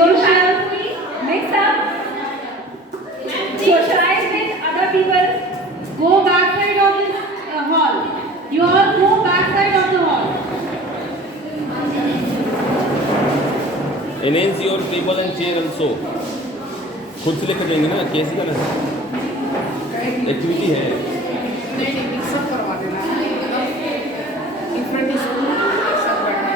social, mix up, socialize with other people. Go backside of this hall. You all go backside of the hall. Enhance your table and chair also. खुद से लेकर जाएंगे ना, कैसे करना है? एक्टिविटी है। नहीं मिक्सअप करवा देना इन फ्रंट इज सब बैठना।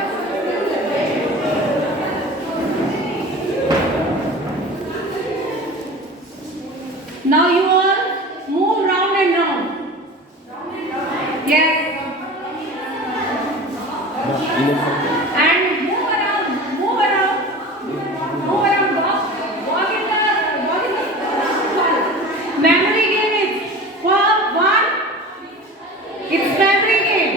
Now you all move round and round. Yes. And move around. Walk in the hall. Memory game is one. It's memory game.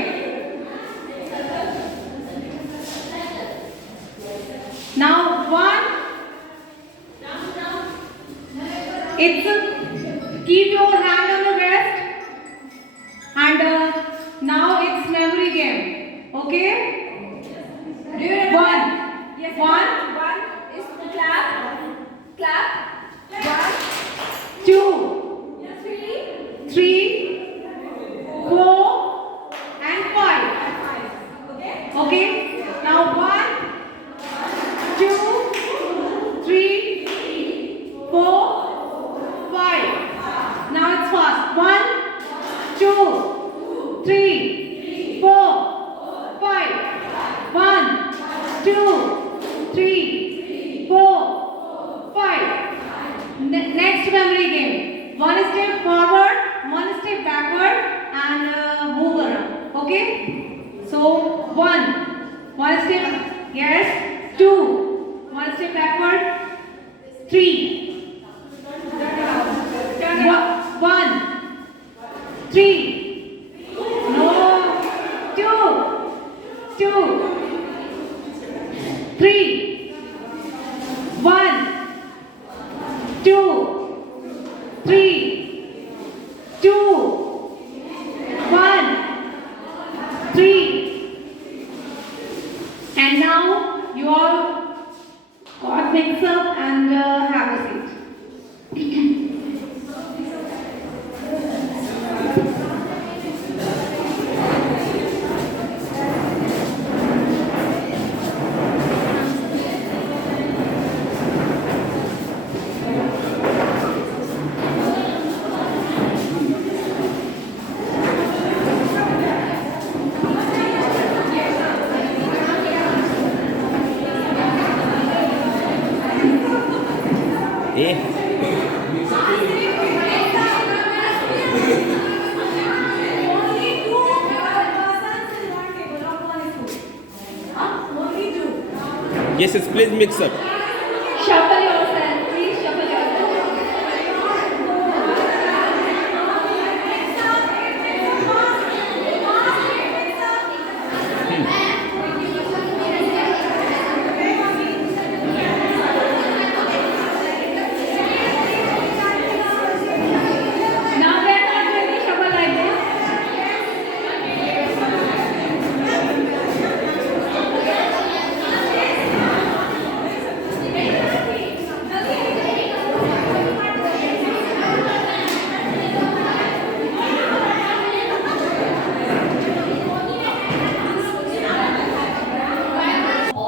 Now one. It's keep your hand on the breast. And now it's memory game. Okay? One. Yes. One. One is clap. Clap. One. Two. Three. Three. Four. And five. Okay. Okay? Now one. Two. Three. Four. Five. Now it's fast. One. Two. Three. Four. Five. One. Two. Three. Four. Five. Next memory game. One step forward, one step backward, and move around. Okay? So one step, yes. Two, one step backward. Three. One. Three. No. Two. Three. One. Two. Three. Two. One. Three. And now you all got mix up and have a seat. A Yes, please mix up. Shuffle yourself, please shuffle yourself. Now they are not going to shuffle like this.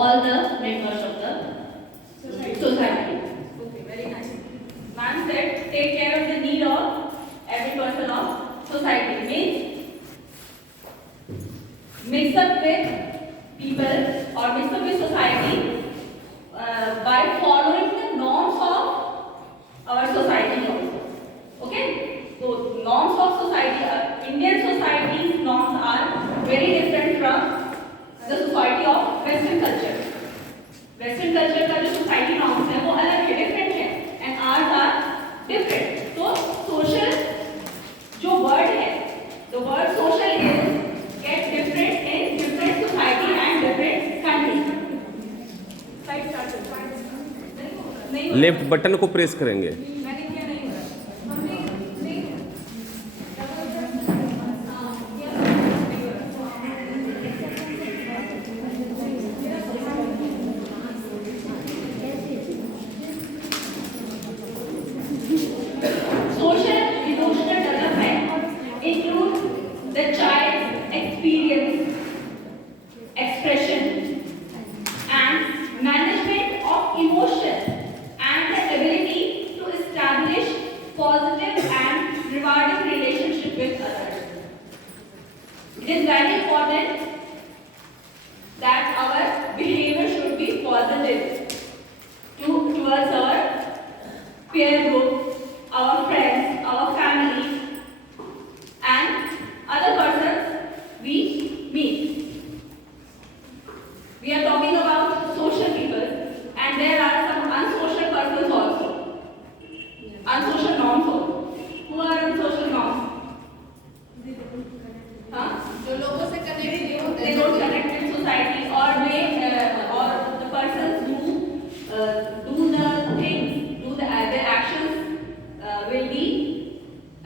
All the members of the society. Okay, very nice. Man said, take care of the need of every person of society. Means mix up with people or mix up with society by following the norms of our society also. Okay? So norms of society, Indian society's norms are very different from the society of Western culture. Western culture का जो society norms है वो अलग है, डिफरेंट है, and hours are different. तो सोशल जो वर्ड है, the word social is get different in different society and different country. Left button को प्रेस करेंगे.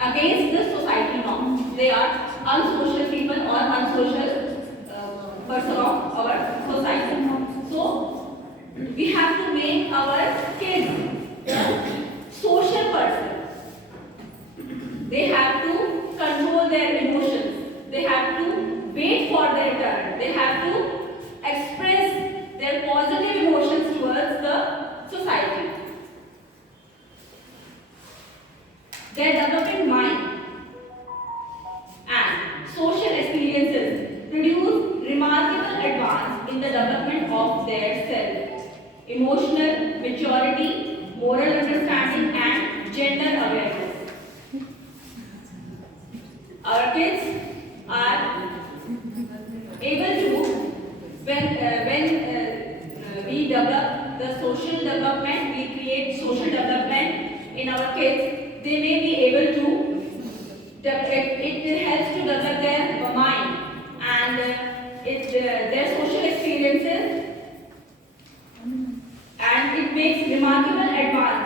against the society norms. They are unsocial people or unsocial person of our society. So we have to make our kids the social person. They have to control their emotions. They have to wait for their turn. They have to express their positive emotions towards the society. Their developing mind and social experiences produce remarkable advance in the development of their self, emotional maturity, moral understanding, and gender awareness. Our kids are able to, when we develop the social development, we create social development in our kids, they may be able to, it helps to develop their mind and their social experiences, and it makes remarkable advance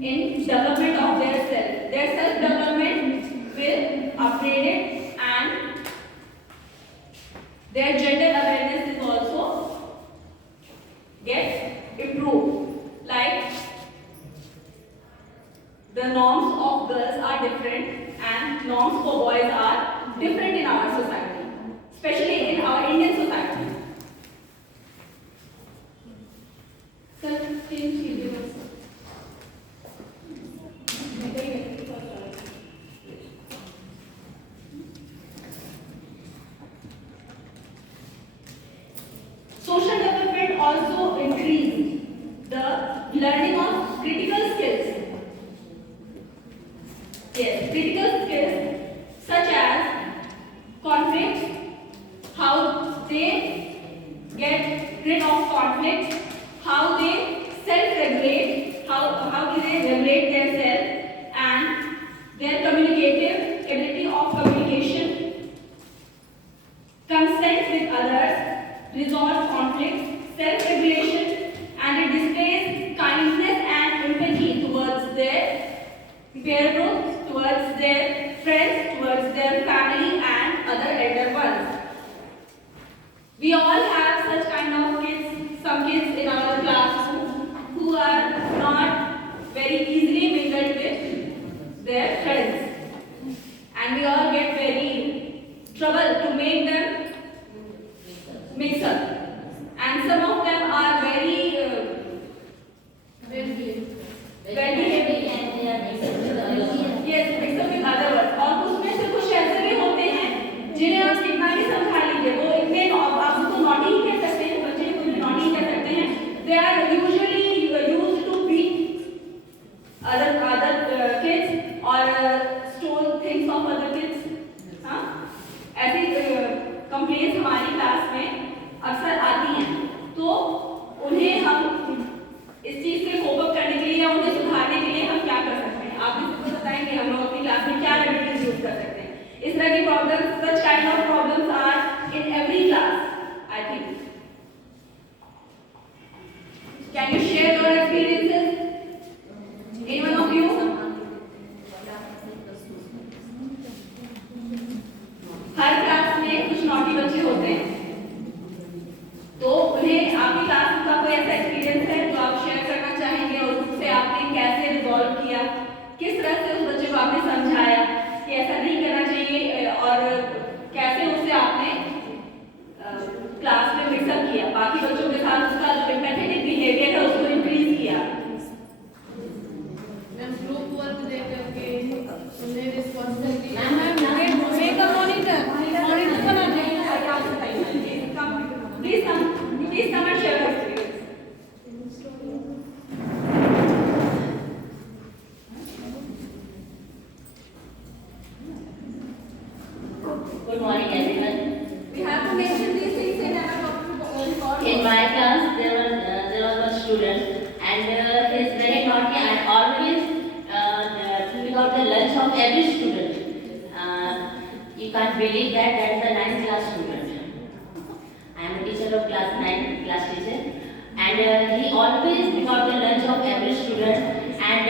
in development of their self. Their self-development will upgrade it, and their gender awareness is also gets improved. Like the norms of girls are different and norms for boys are different in our society, especially in our Indian society. Sir, can you give us? Social development also increase the learning of critical skills. Yes, critical skills such as conflict, how they get rid of conflict, how they self-regulate, how do they regulate themselves, and their communicative ability of communication, consent with others, resolve conflicts, self-regulation, and it displays kindness and empathy towards their peer groups, towards their friends, towards their family and other elder ones. We all have such kind of kids, some kids in our classroom who are not very easily mingled with their friends. And we all get very trouble to make them mix up. And some of them are very well-behaved. Yes, mix up with other ones. और उसमें से कुछ ऐसे भी होते हैं जिन्हें आप कितना भी समझा लीजिए, वो इतने आप उसको नॉटी ही कह सकते हैं, बच्चे को भी नॉटी कह सकते हैं. They are usually used to beat other kids or steal things of other kids. हाँ, ऐसी कंप्लेंट्स हमारी क्लास में अक्सर आती हैं. तो उन्हें हम इस चीज से कोप अप करने के लिए या उन्हें सुधारने के लिए हम क्या कर सकते हैं, आप इसको बताएंगे. हम लोग अपनी क्लास में क्या रेमेडीज यूज कर सकते हैं. इस तरह की problems, such kind of problems are in every class, I think. Can you share your experiences, anyone of you? हर क्लास में कुछ नॉटी बच्चे होते हैं, तो उन्हें आपकी क्लास का कोई ऐसा एक्सपीरियंस है जो आप शेयर करना चाहेंगे, और उससे आपने कैसे रिजॉल्व किया, किस तरह से उस बच्चे को आपने समझाया कि ऐसा नहीं करना चाहिए, और कैसे उसे आपने क्लास में मिक्सअप किया, बाकी बच्चों के साथ उसका जो एम्पैथेटिक बिहेवियर है उसको इंक्रीज किया. मैम ग्रुप वर्क दे करके उन्हें रिस्पांसिबिलिटी मेक अ मॉनिटर बना दें. Please come and share your experience. Good morning, everyone. We have to mention these things in our In my class, there was one student, and he's very naughty and always picking out the lunch of every student. You can't believe that is the 9th class student. I am a teacher of class 9, class teacher, and he always pick out the lunch of every student. And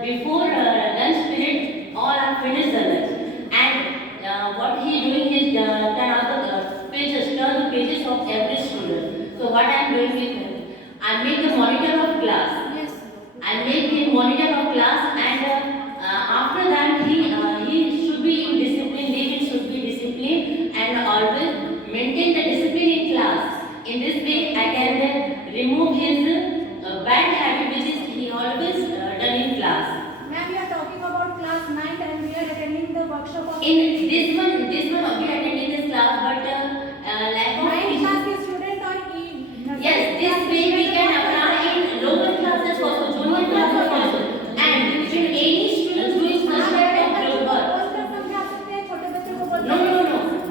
before lunch period, all workshop of In this one we attending this class, but lack of 9th teachers. class के student और Yes, this way we can apply in lower classes also, junior classes also, and in any students doing such type of group work. समझा सकते हैं छोटे बच्चों को बोलते No.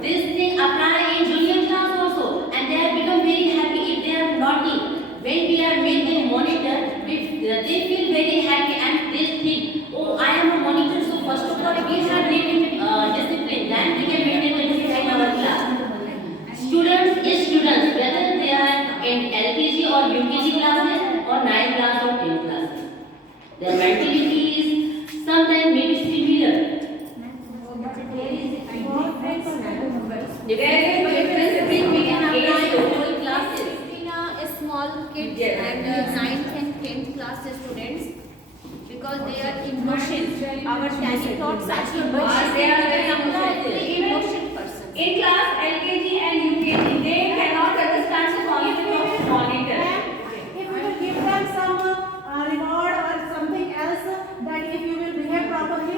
This thing apply in junior class also, and they have become very happy if they are naughty. When we are made them monitor, they feel very happy and they think, oh, I am a monitor, so first of all we have discipline, then we can maintain the discipline in our class. Students is students, whether they are in LKG or UKG classes or 9th class or 10th class. Their mentality is sometimes maybe similar. There is difference between We can apply age in group. all classes. In a small kids Yes. and 9th and 10th class students, because they are emotion. Our tiny thoughts are emotion. They are very emotion person. In class LKG and UKG, they cannot understand the concept of monitor. If you will give them some reward or something else, that if you will behave properly.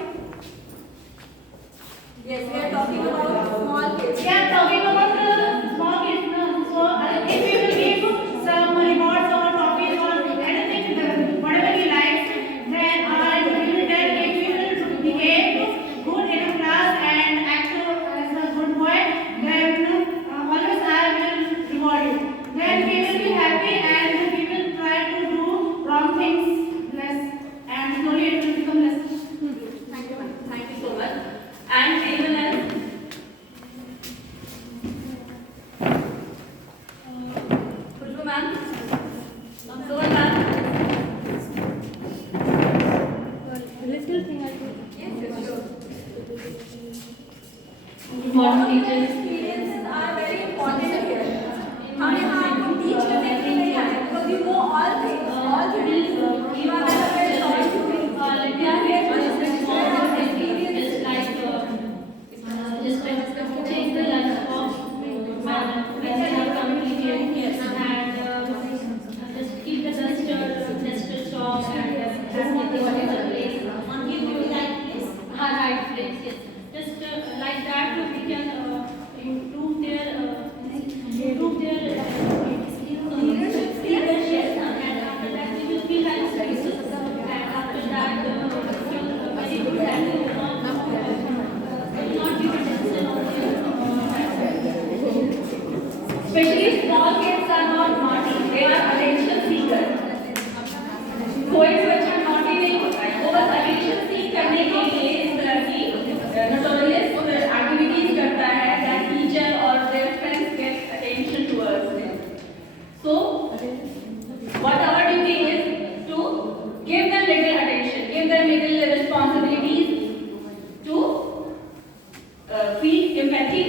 Yes, we are talking about small kids. We are talking about small kids, no? So if you will give some rewards or topics or anything, whatever he likes, then we will tell if you will behave good in a class and act as a good boy, then always I will reward you. Then he will be happy and he will try to do wrong things less, and slowly it will become less. Thank you so much. And anyone else? Khushbu ma'am? Sohan ma'am? Little thing I do. Yes, sure. Modern teachers. Experiences are very important here. हमें यहाँ आपको teach करने के लिए नहीं आए, because you know all things, all the things. You are very taught to be. We are here to listen to all the experiences. Just like change the lunch box when they are completed, yes, and just keep the duster strong and just keep the place. Give you right place, right place, yes. Just like that we can improve their leadership skills, yes, and after that we will be like spaces, and after that feel very good and not give attention on Especially small kids are not naughty, they are attention seekers. कोई भी बच्चा naughty नहीं होता है, वो बस attention seek करने के लिए इस तरह की notorious activities करता है that teacher or their friends get attention towards them. So, what our duty is to give them little attention, give them little responsibilities to feel empathy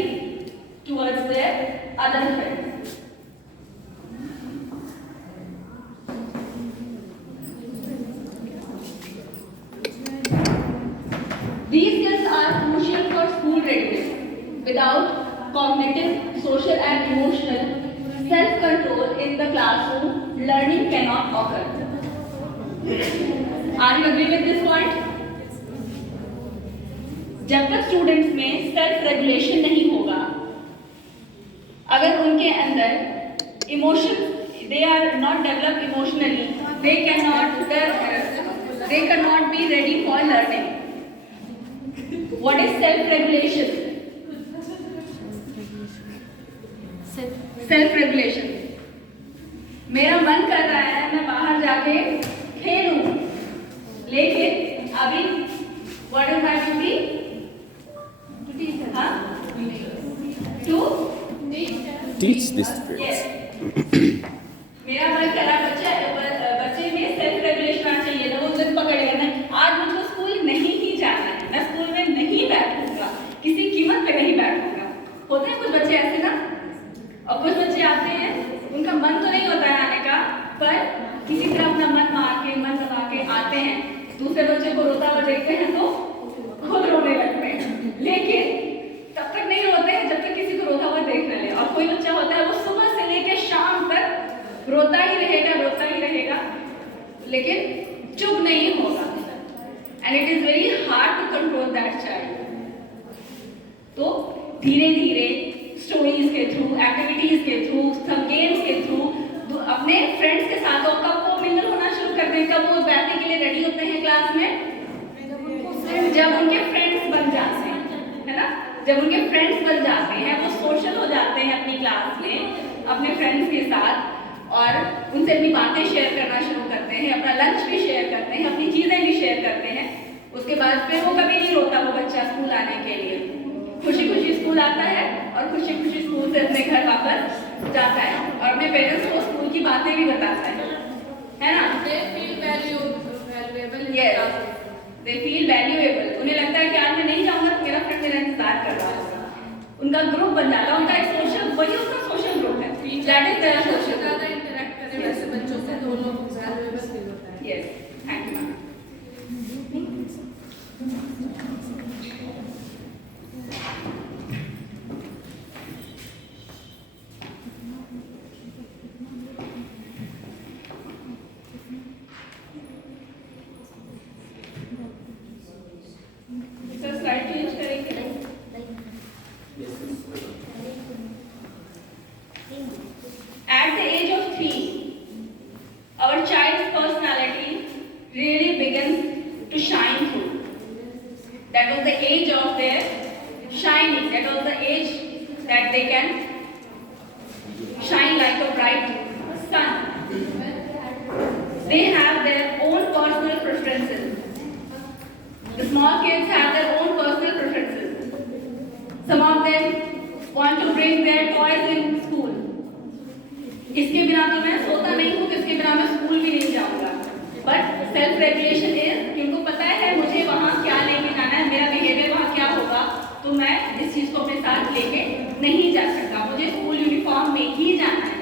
towards their other friends. These skills are crucial for school readiness. Without cognitive, social and emotional self-control in the classroom, learning cannot occur. Are you agree with this point? जब तक स्टूडेंट्स में self regulation नहीं होगा, अगर उनके अंदर emotion they are not develop emotionally, they cannot be ready for learning. What is self regulation? Self regulation. मेरा मन कर रहा है मैं बाहर जाके खेलूं, लेकिन अभी what is my duty? हाँ? To Teach this phrase. yes. मेरा मन कर रहा बच्चे में सेल्फ रेगुलेशन आना चाहिए था, वो जिद पकड़ेगा नहीं, आज मुझे स्कूल नहीं ही जाना है, मैं स्कूल में नहीं बैठूंगा, किसी कीमत पे नहीं बैठूंगा। होते हैं कुछ बच्चे ऐसे ना, और कुछ बच्चे आते हैं उनका मन तो नहीं होता है आने का, पर किसी तरह अपना मन लगा के आते हैं, दूसरे बच्चे को रोता हुआ देखते हैं तो खुद रोने लगते हैं, लेकिन तब तक नहीं रोते हैं जब तक किसी को रोता हुआ देख ना ले। और कोई बच्चा होता है वो सुबह से लेकर शाम तक तो धीरे धीरे स्टोरीज के थ्रू, एक्टिविटीज के थ्रू, सब गेम्स के थ्रू अपने फ्रेंड्स के साथ, और कब वो मिलना होना शुरू करते हैं, कब वो बैठने के लिए रेडी होते हैं क्लास में, जब उनके फ्रेंड्स बन जाते हैं, है ना, जब उनके फ्रेंड्स बन जाते हैं, वो सोशल हो जाते हैं अपनी क्लास में अपने फ्रेंड्स के साथ, और उनसे अपनी बातें शेयर करना शुरू करते हैं, अपना लंच भी शेयर करते हैं, अपनी चीज़ें भी शेयर करते हैं। उसके बाद फिर वो कभी नहीं रोता वो बच्चा स्कूल आने के लिए, खुशी खुशी स्कूल आता है और खुशी खुशी स्कूल से अपने घर वापस जाता है और अपने पेरेंट्स को स्कूल की बातें भी बताता है ना। They feel valuable in Yes, classes. they feel valuable. उन्हें लगता है कि आज मैं नहीं जाऊंगा तो मेरा फ्रेंड मेरा इंतजार कर रहा होगा। उनका ग्रुप बन जाता है, उनका एक सोशल, वही उसका सोशल ग्रुप है। That is their social group. ज़्यादा interact करें वैसे बच्चों से तो वो लोग valuable feel होता है। Yes, thank you, ma'am. Sir slide change करेंगे। At the age of 3, our child's personality really begins to shine through. That was the age of their shining. That was the age that they can shine like a bright sun. They have their own personal preferences. The small kids have their own personal preferences. Some of them want to bring their toys in school. इसके बिना तो मैं सोता नहीं हूँ, इसके बिना मैं स्कूल भी नहीं जाऊँगा। बट सेल्फ रेगुलेशन इज, उनको पता है मुझे वहाँ क्या लेके जाना है, मेरा बिहेवियर वहाँ क्या होगा, तो मैं इस चीज़ को अपने साथ लेके नहीं जा सकता। मुझे स्कूल यूनिफॉर्म में ही जाना है।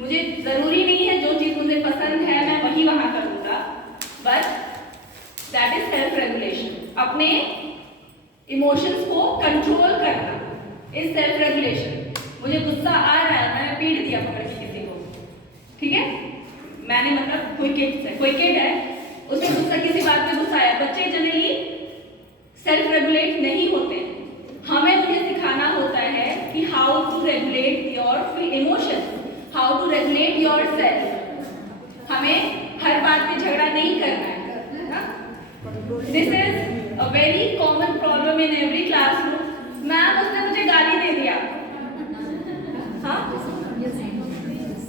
मुझे ज़रूरी नहीं है जो चीज़ मुझे पसंद है मैं वही वहाँ करूँगा। But that is self regulation. अपने इमोशंस को कंट्रोल करना इज सेल्फ रेगुलेशन। मुझे गुस्सा आ रहा है, मैंने पीट दिया पकड़ के किसी को, ठीक है, मैंने मतलब कोई किड है, उसमें गुस्सा, किसी बात पे गुस्सा आया। बच्चे जनरली सेल्फ रेगुलेट नहीं होते। हमें उन्हें सिखाना होता है कि how to regulate your emotion, how to regulate your self. हमें हर बात पे झगड़ा नहीं करना है। This is a very common problem in every classroom. Ma'am उसने मुझे गाली दे दिया, हाँ,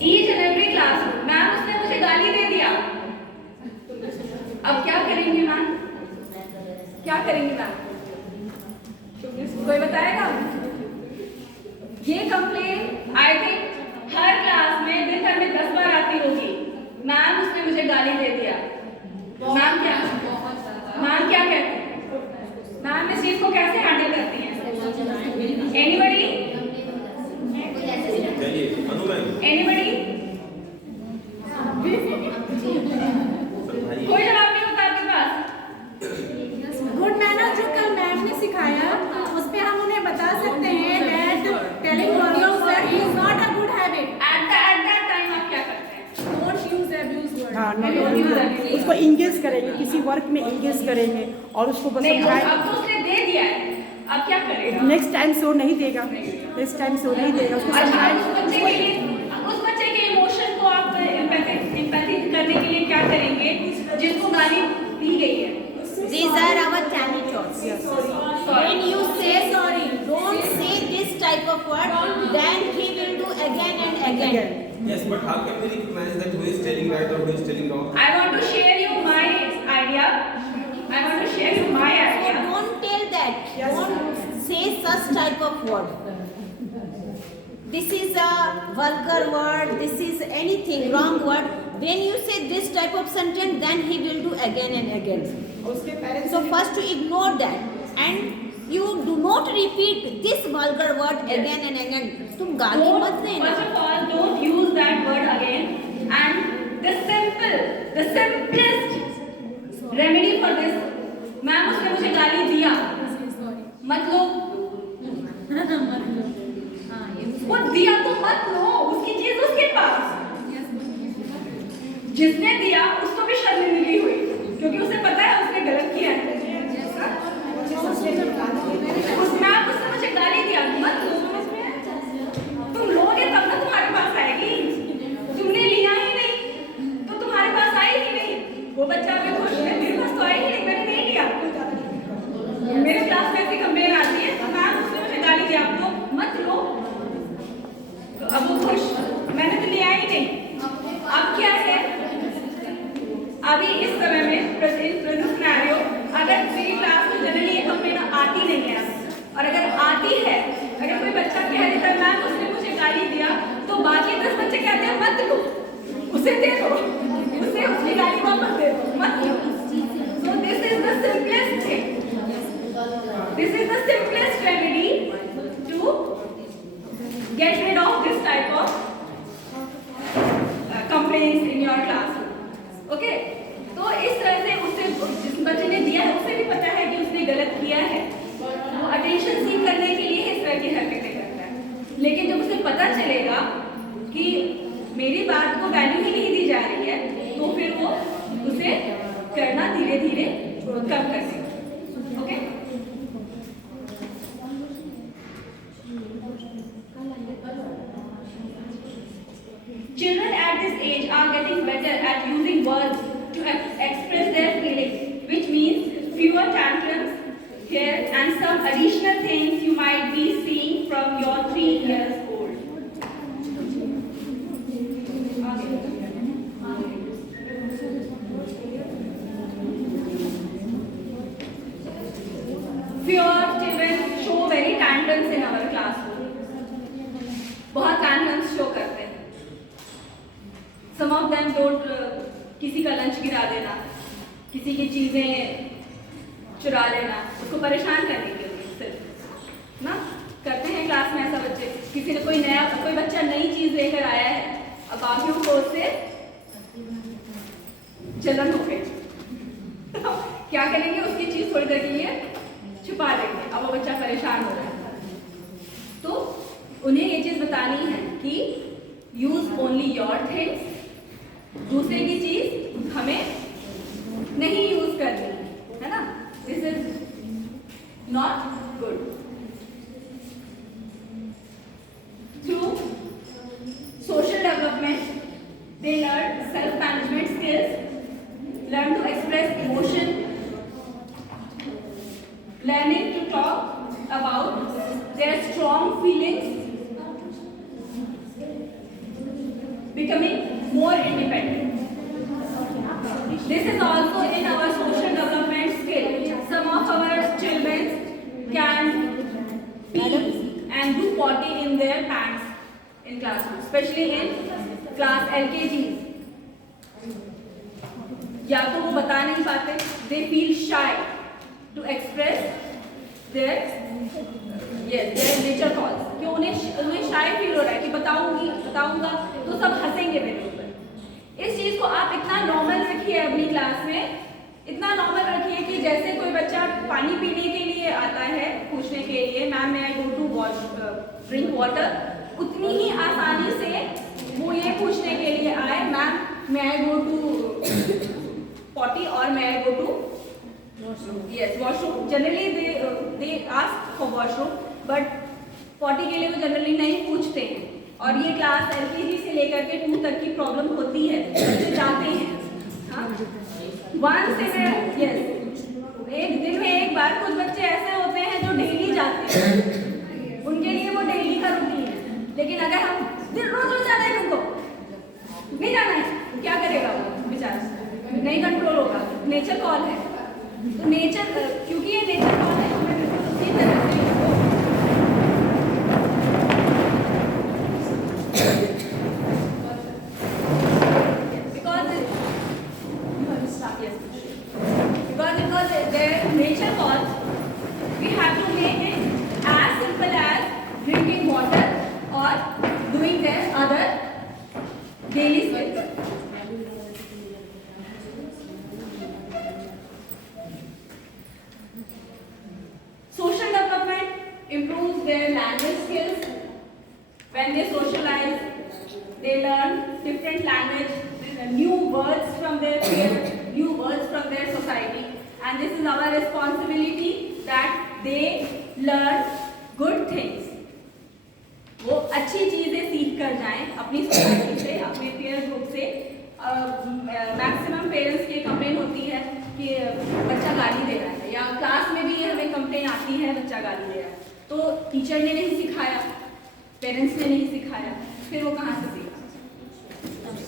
each and every classroom, ma'am उसने मुझे गाली दे दिया। अब क्या करेंगे मैम, क्या करेंगे मैम, कोई बताएगा? ये complain I think her class में दिन भर में 10 बार आती होगी। मैम उसने मुझे गाली दे दिया। मैम क्या कहती है? मैम इस चीज को कैसे हैंडल करती हैं? एनीबडी? एनीबडी? कोई जवाब नहीं होता आपके पास? गुड मैनर्स जो कल मैम ने सिखाया उस पे हम उन्हें बता सकते हैं that telling words is not a good habit. At that time आप क्या करते हैं? Don't use abuse word. हाँ, उसको इंगेज करेंगे, किसी वर्क में इंगेज करेंगे और उसको बस नहीं, समझाएंगे। अब तो उसने दे दिया है, अब क्या करेगा? नेक्स्ट टाइम से वो नहीं देगा, नेक्स्ट टाइम से वो नहीं देगा, उसको अच्छा, समझाएंगे। उस बच्चे के इमोशन को आप एम्पैथी करने के लिए क्या करेंगे जिसको गाली दी गई है? These are our tiny thoughts. When you say sorry, don't say this type of word, then he will do again and again. Yes, but how can we recognize that who is telling right or who is telling wrong? I want to share you my idea. I want to share you my So idea. don't tell that. Don't say such type of word. This is a vulgar word. This is anything wrong word. When you say this type of sentence, then he will do again and again. So first to ignore that and you do not repeat this vulgar word again and again. तुम गाली मत देना. First of all, don't use that word again. And the simplest remedy for this, ma'am उसने मुझे गाली दिया, मत लो। वो दिया तो मत लो, उसकी चीज उसके पास। जिसने दिया उसको भी शर्मिंदगी हुई क्योंकि उसे पता है उसने गलत किया है। मैम उसने मुझे गाली और अगर आती है, अगर कोई बच्चा कह देता है मैम उसने मुझे गाली दिया, तो बाकी 10 बच्चे कहते हैं मत लो, उसे दे दो, उसे उसकी गाली वापस दे दो, मत लो। So this is the simplest thing. This is the simplest remedy to get rid of this type of complaints in your classroom. Okay? तो इस तरह से उससे जिस बच्चे ने दिया है उसे भी पता है कि उसने गलत किया है, वो अटेंशन सीख करने के लिए इस तरह की हरकतें करता है। लेकिन जब उसे पता चलेगा कि मेरी बात को वैल्यू ही नहीं दी जा रही है, तो फिर वो उसे करना धीरे धीरे कम कर देगा। Okay? Children at this age are getting better at using words to express their feelings, which means fewer tantrums here and some additional things you might be seeing from your 3 years old. Fewer children show very tantrums in our classroom. बहुत tantrums show करते हैं। Some of them don't किसी का लंच गिरा देना, किसी की चीजें चुरा लेना, उसको परेशान करने के लिए सिर्फ ना करते हैं क्लास में ऐसा बच्चे। किसी ने कोई बच्चा नई चीज लेकर आया है और बाकियों को उससे जलन हो गई, तो क्या करेंगे, उसकी चीज थोड़ी देर के लिए छुपा देंगे, अब वो बच्चा परेशान हो रहा है। तो उन्हें ये चीज बतानी है कि यूज ओनली योर थिंग्स, दूसरे की चीज हमें नहीं यूज करनी है ना, this is not good. Through social development they learn self management skills, learn to express emotion, learning to talk about their strong feelings, becoming more independent. This is also in our social development skill. Some of our children can pee and do potty in their pants in classroom, especially in class LKG. या तो वो बता नहीं पाते, they feel shy to express their nature thoughts, कि उन्हें शाय फील हो रहा है कि बताऊंगा तो सब हंसेंगे मेरे ऊपर। इस चीज को आप इतना नॉर्मल रखिए अपनी क्लास में, इतना नॉर्मल रखिए कि जैसे कोई बच्चा पानी पीने के लिए आता है पूछने के लिए मैम मैं I go to drink water, उतनी ही आसानी से वो ये पूछने के लिए आए मैम मैं आई गो टू पॉटी और मैं I go to yes washroom. Generally they ask for washroom, but potty के लिए वो जनरली नहीं पूछते हैं। और ये क्लास LKG से लेकर के 2 तक की प्रॉब्लम होती है, बच्चे जाते हैं। हाँ, once in a yes, एक दिन में एक बार कुछ बच्चे ऐसे होते हैं जो डेली जाते हैं, उनके लिए वो डेली का रूटीन है। लेकिन अगर हम रोज जाना है तुमको नहीं जाना है, क्या करेगा वो बेचारा, नहीं कंट्रोल होगा, नेचर कॉल है। तो नेचर, क्योंकि ये नेचर कॉल है, उसी तरह से because their nature calls, we have to make it as simple as drinking water or doing their other daily skills. Social development improves their language skills. When they socialize, they learn different language, new words from their peers, new words from their society, and this is our responsibility that they learn good things. वो अच्छी चीजें सीख कर जाएं अपनी सोसाइटी से, अपने pair group से। मैक्सिमम पेरेंट्स की कंप्लेन होती है कि बच्चा गाली दे रहा है, या क्लास में भी हमें कंप्लेन आती है बच्चा गाली दे रहा है, तो टीचर ने नहीं सिखाया, पेरेंट्स ने नहीं सिखाया, फिर वो कहाँ से सीखा?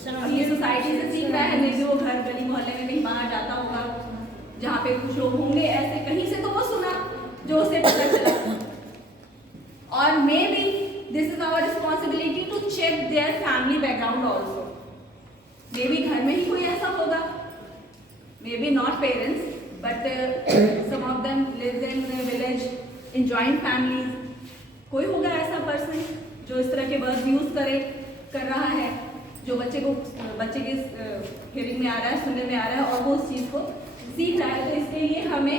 अब ये सोसाइटी से सीख रहा है, नहीं वो घर गली मोहल्ले में कहीं बाहर जाता होगा जहाँ पे कुछ लोग होंगे ऐसे, कहीं से तो वो सुना जो उसे पता चला, इन जॉइंट फैमिलीज कोई होगा ऐसा पर्सन जो इस तरह के वर्ड यूज कर रहा है, जो बच्चे के हियरिंग में आ रहा है, सुनने में आ रहा है और वो उस चीज़ को सीख रहा है। तो इसके लिए हमें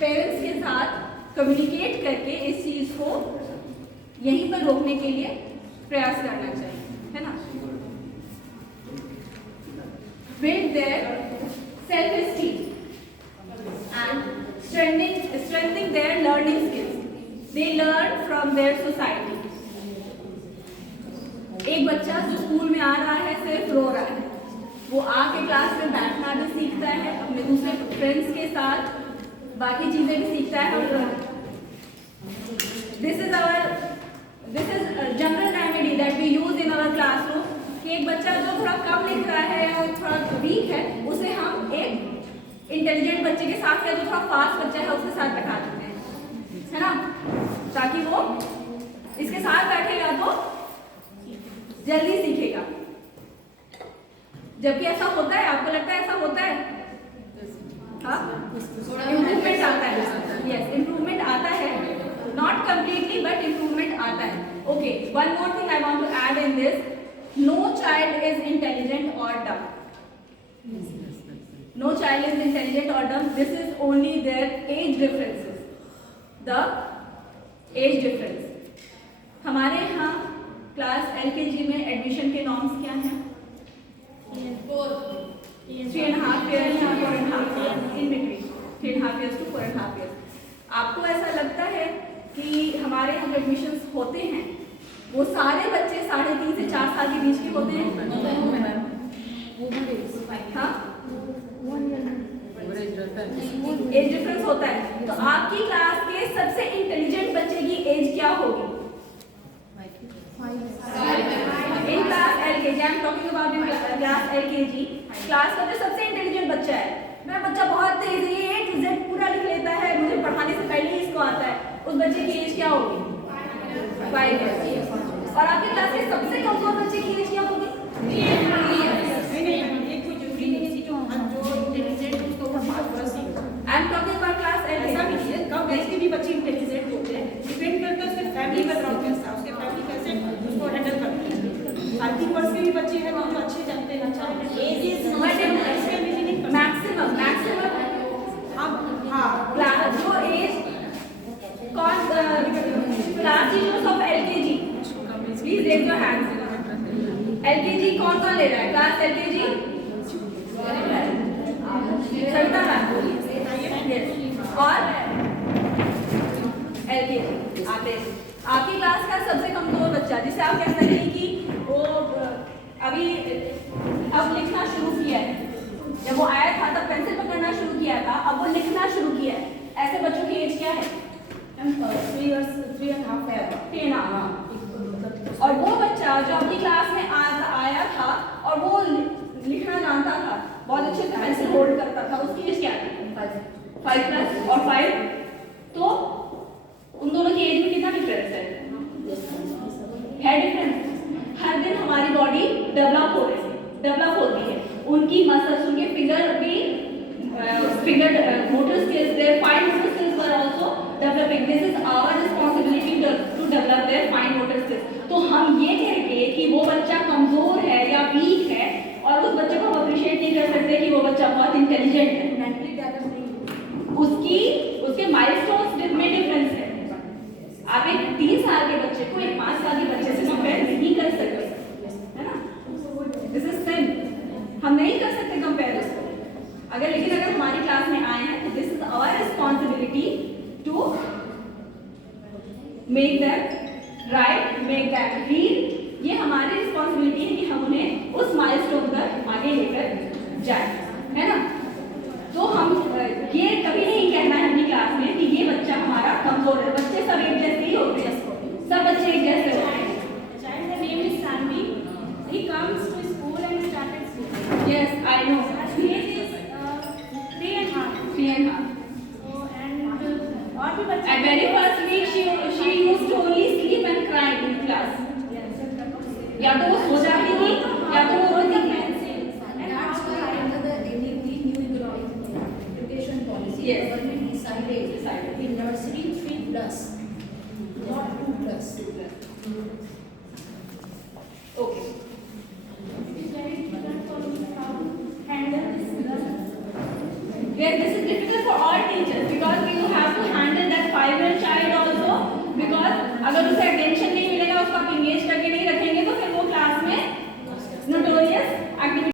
पेरेंट्स के साथ कम्युनिकेट करके इस चीज़ को यहीं पर रोकने के लिए प्रयास करना चाहिए, है ना। Build their self-esteem and strengthening their learning skills. They learn from their society. एक बच्चा जो स्कूल में आ रहा है सिर्फ रो रहा है, वो आके क्लास में बैठना भी सीखता है, अपने दूसरे फ्रेंड्स के साथ बाकी चीजें भी सीखता है। This is a general remedy that we use in our classroom. कि एक बच्चा जो थोड़ा कम लिख रहा है या थोड़ा वीक है, उसे हम एक इंटेलिजेंट बच्चे के साथ या जो थोड़ा फास्ट बच्चा है उसके साथ बैठा देते हैं, है ना, ताकि वो इसके साथ बैठेगा तो जल्दी सीखेगा। जबकि ऐसा होता है, आपको लगता है ऐसा होता है? हाँ, इम्प्रूवमेंट आता है। यस, इम्प्रूवमेंट आता है, नॉट कम्प्लीटली बट इम्प्रूवमेंट आता है। Okay, one more thing I want to add in this, no child is intelligent or dumb. No child is intelligent or dumb. This is only their age differences. The age difference. हमारे यहाँ class LKG में एडमिशन के नॉर्म्स क्या हैं? 3.5 years या 4.5 years in between. 3.5 years to 4.5 years. आपको ऐसा लगता है कि हमारे यहाँ एडमिशन्स होते हैं वो सारे बच्चे 3.5 से 4 साल के बीच के होते हैं? हाँ, एज डिफरेंस होता है। तो आपकी क्लास के सबसे इंटेलिजेंट बच्चे की एज क्या होगी? In class LKG, I am talking about class LKG, class का जो सबसे इंटेलिजेंट बच्चा है, मेरा बच्चा बहुत तेज है, A to Z पूरा लिख लेता है, मुझे पढ़ाने से पहले ही इसको आता है, उस बच्चे की एज क्या होगी? 5 years। और आपके क्लास के सबसे कमजोर बच्चे की एज क्या होगी? 3 years। ये कोई जरूरी नहीं है कि जो इंटेलिजेंट है उसको वो 5 वर्ष ही। I am talking about class LKG। ऐसा भी नहीं है, कम एज के भी बच्चे इंटेलिजेंट होते हैं, डिपेंड करता है उसके फैमिली बैकग्राउंड कैसा है, उसके फैमिली कैसे उसको हैंडल करते हैं। 30% के भी बच्चे हैं जो अच्छे जानते हैं, अच्छा एज इज मैक्सिमम हाँ जो एज कौन class teachers of LKG please raise your hands. LKG कौन कौन ले रहा है? क्लास LKG सविता मैम और LKG आप आपकी क्लास का सबसे कमजोर बच्चा जिसे आप कह सकते हैं कि वो अभी अब लिखना शुरू किया है, जब वो आया था तब पेंसिल पकड़ना शुरू किया था, अब वो लिखना शुरू किया है, ऐसे बच्चों की एज क्या है? 3.5 है। 3.5। और वो बच्चा जो आपकी क्लास में आया था और वो लिखना जानता था, बहुत अच्छे से पेंसिल होल्ड करता था, उसकी एज क्या थी? 5+ और 5, तो उन दोनों की एज में कितना डिफरेंस है डिफरेंस। हर दिन हमारी बॉडी डेवलप होती है, उनकी मसल्स, उनके फिंगर भी motor skills, their fine motor skills were also developing. This is our responsibility to develop their fine motor skills. तो हम ये कह के कि वो बच्चा कमजोर है या वीक है और उस बच्चे को अप्रिशिएट नहीं कर सकते कि वो बच्चा बहुत इंटेलिजेंट है, उसके माइलस्टोन्स में डिफरेंस है। आप एक 3 साल के बच्चे को एक 5 साल के बच्चे से कंपेयर नहीं कर सकते, है ना। दिस इज सिन, हम नहीं कर सकते कंपेयर उसको। लेकिन अगर हमारी क्लास में आए हैं तो this is our responsibility to make that right, make that read. ये हमारी रिस्पॉन्सिबिलिटी है कि हम उन्हें उस माइलस्टोन पर आगे लेकर जाए, है ना। तो हम ये कभी नहीं कहना है अपनी क्लास में कि ये बच्चा हमारा कमजोर है। बच्चे सब एक जैसे ही होते हैं, सब बच्चे एक जैसे होते हैं। Child, the name is Sanvi. He comes to school and started school. Yes, I know. His age is 3.5. 3.5. So and और भी बच्चे At very first week she used to only sleep and cry in class. या तो वो सो जाती थी या तो वो रोती थी। That's why under the NEP new education policy, Yes. government decided in nursery 3+. Okay. Yes, this is difficult for all teachers because you have to handle that 5-year child also because अगर उसे attention नहीं मिलेगा उसको आप engage करके नहीं रखेंगे